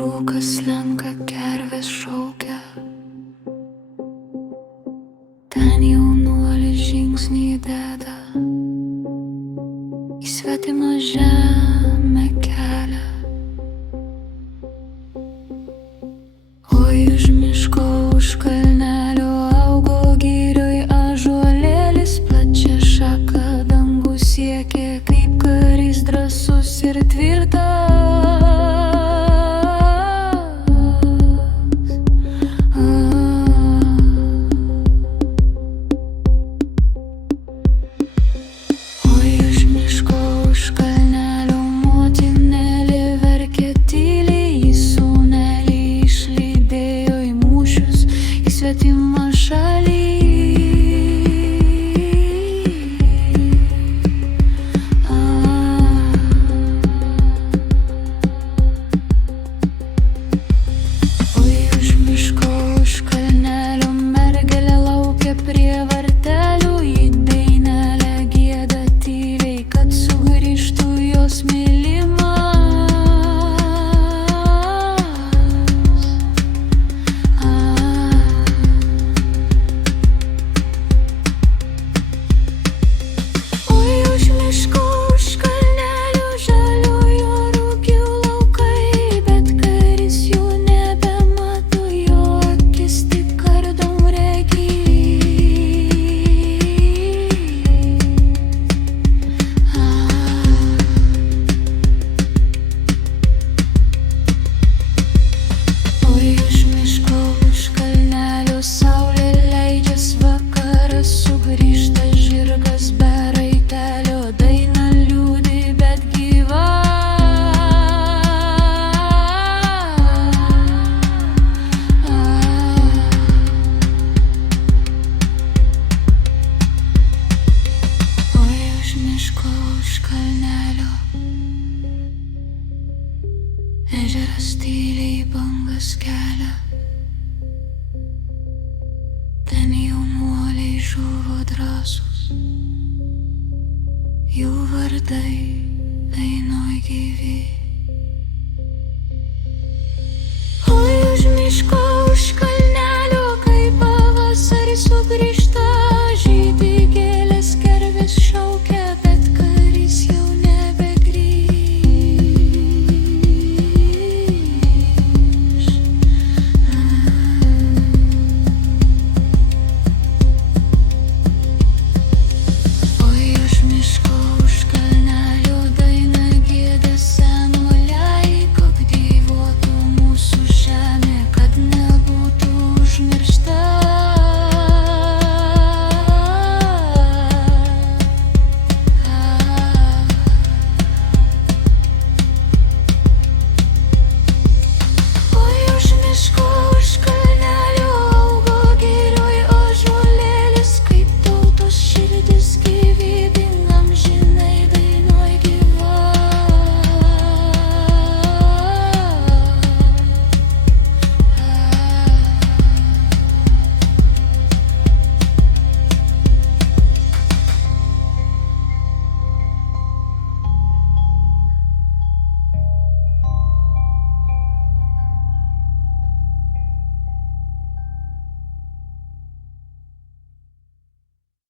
rūkas slenka, kervės šaukia. Ten jaunuolis žingsnį deda į svetimą žemę kelią. Oi, už miško, už kalnelio augo girioj ąžuolėlis, plačia šaka dangų siekė, kaip karys drąsus ir tvirtas. Oi, už miško, už kalnelio motinėlė verkė tyliai, į sūnelį išlydėjo į mūšius, į svetimą šalį. Oi, už miško, už kalnelio mergelė laukia prie vartelių, į dainelę gieda tyliai, kad sugrįžtų jos mylimas. Oi, už miško, už kalnelio žaliuojo rugių laukai, bet karys jų nebemato, jo akis tik kardom regi. Oi, už miško, už kalnelio saulė leidžias, vakaras sugrįžta, žirgas be raitelio dainą liūdi, bet gyva. Oi, už miško, už kalnelio ežeras tyliai bangas kelia. Ten jaunuoliai žuvo drąsus, jų vardai dainoj gyvi.